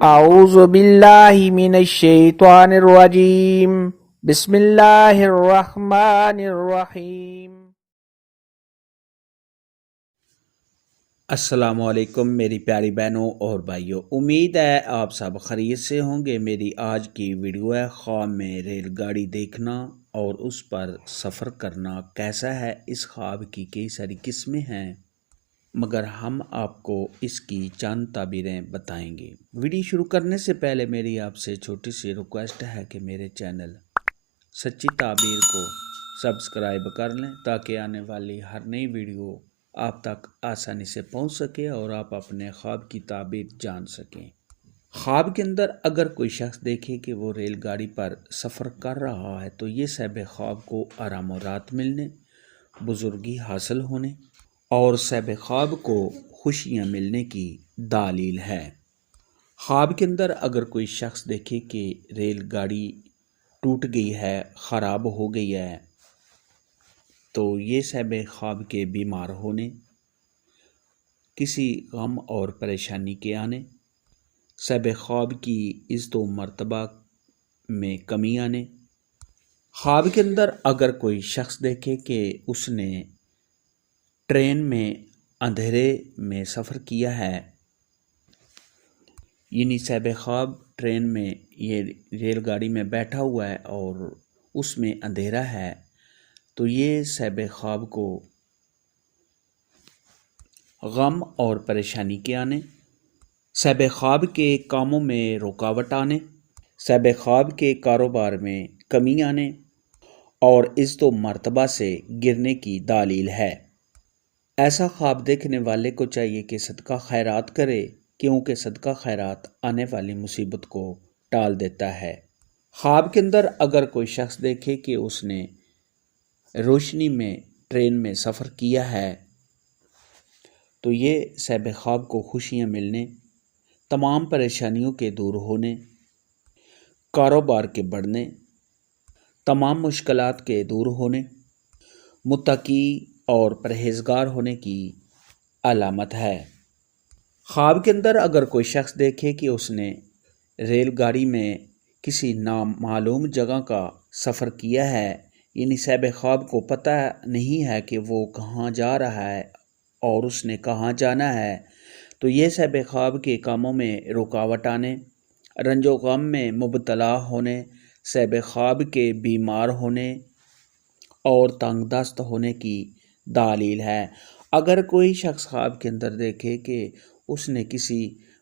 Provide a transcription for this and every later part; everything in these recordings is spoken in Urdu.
اعوذ باللہ من الشیطان الرجیم بسم اللہ الرحمن الرحیم۔ السلام علیکم میری پیاری بہنوں اور بھائیوں، امید ہے آپ سب خیریت سے ہوں گے۔ میری آج کی ویڈیو ہے خواب میں ریل گاڑی دیکھنا اور اس پر سفر کرنا کیسا ہے۔ اس خواب کی کئی ساری قسمیں ہیں، مگر ہم آپ کو اس کی چند تعبیریں بتائیں گے۔ ویڈیو شروع کرنے سے پہلے میری آپ سے چھوٹی سی ریکویسٹ ہے کہ میرے چینل سچی تعبیر کو سبسکرائب کر لیں تاکہ آنے والی ہر نئی ویڈیو آپ تک آسانی سے پہنچ سکے اور آپ اپنے خواب کی تعبیر جان سکیں۔ خواب کے اندر اگر کوئی شخص دیکھے کہ وہ ریل گاڑی پر سفر کر رہا ہے تو یہ صاحب خواب کو آرام و راحت ملنے، بزرگی حاصل ہونے اور صاحب خواب کو خوشیاں ملنے کی دلیل ہے۔ خواب کے اندر اگر کوئی شخص دیکھے کہ ریل گاڑی ٹوٹ گئی ہے، خراب ہو گئی ہے، تو یہ صاحب خواب کے بیمار ہونے، کسی غم اور پریشانی کے آنے، صاحب خواب کی عزت و مرتبہ میں کمی آنے۔ خواب کے اندر اگر کوئی شخص دیکھے کہ اس نے ٹرین میں اندھیرے میں سفر کیا ہے، یعنی صاحب خواب ٹرین میں یہ ریل گاڑی میں بیٹھا ہوا ہے اور اس میں اندھیرا ہے، تو یہ صاحب خواب کو غم اور پریشانی کے آنے، صاحب خواب کے کاموں میں رکاوٹ آنے، صاحب خواب کے کاروبار میں کمی آنے اور عزت و مرتبہ سے گرنے کی دلیل ہے۔ ایسا خواب دیکھنے والے کو چاہیے کہ صدقہ خیرات کرے، کیونکہ صدقہ خیرات آنے والی مصیبت کو ٹال دیتا ہے۔ خواب کے اندر اگر کوئی شخص دیکھے کہ اس نے روشنی میں ٹرین میں سفر کیا ہے تو یہ صاحب خواب کو خوشیاں ملنے، تمام پریشانیوں کے دور ہونے، کاروبار کے بڑھنے، تمام مشکلات کے دور ہونے، متقی اور پرہیزگار ہونے کی علامت ہے۔ خواب کے اندر اگر کوئی شخص دیکھے کہ اس نے ریل گاڑی میں کسی نامعلوم جگہ کا سفر کیا ہے، یعنی صاحب خواب کو پتہ نہیں ہے کہ وہ کہاں جا رہا ہے اور اس نے کہاں جانا ہے، تو یہ صاحب خواب کے کاموں میں رکاوٹ آنے، رنج و غم میں مبتلا ہونے، صاحب خواب کے بیمار ہونے اور تنگ دست ہونے کی دلیل ہے۔ اگر کوئی شخص خواب کے اندر دیکھے کہ اس نے کسی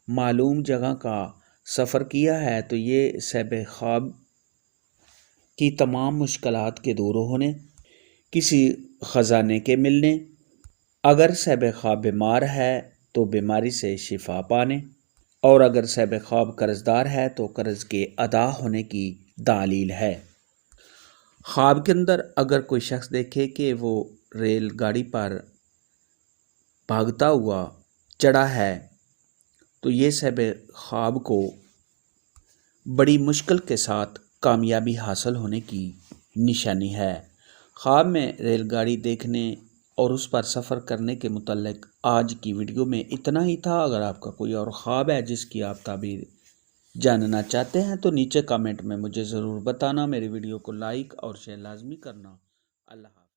معلوم جگہ کا سفر کیا ہے تو یہ صاحب خواب کی تمام مشکلات کے دور ہونے، کسی خزانے کے ملنے، اگر صاحب خواب بیمار ہے تو بیماری سے شفا پانے، اور اگر صاحب خواب قرض دار ہے تو قرض کے ادا ہونے کی دلیل ہے۔ خواب کے اندر اگر کوئی شخص دیکھے کہ وہ ریل گاڑی پر بھاگتا ہوا چڑھا ہے تو یہ صاحب خواب کو بڑی مشکل کے ساتھ کامیابی حاصل ہونے کی نشانی ہے۔ خواب میں ریل گاڑی دیکھنے اور اس پر سفر کرنے کے متعلق آج کی ویڈیو میں اتنا ہی تھا۔ اگر آپ کا کوئی اور خواب ہے جس کی آپ تعبیر جاننا چاہتے ہیں تو نیچے کامنٹ میں مجھے ضرور بتانا۔ میری ویڈیو کو لائک اور شیئر لازمی کرنا۔ اللہ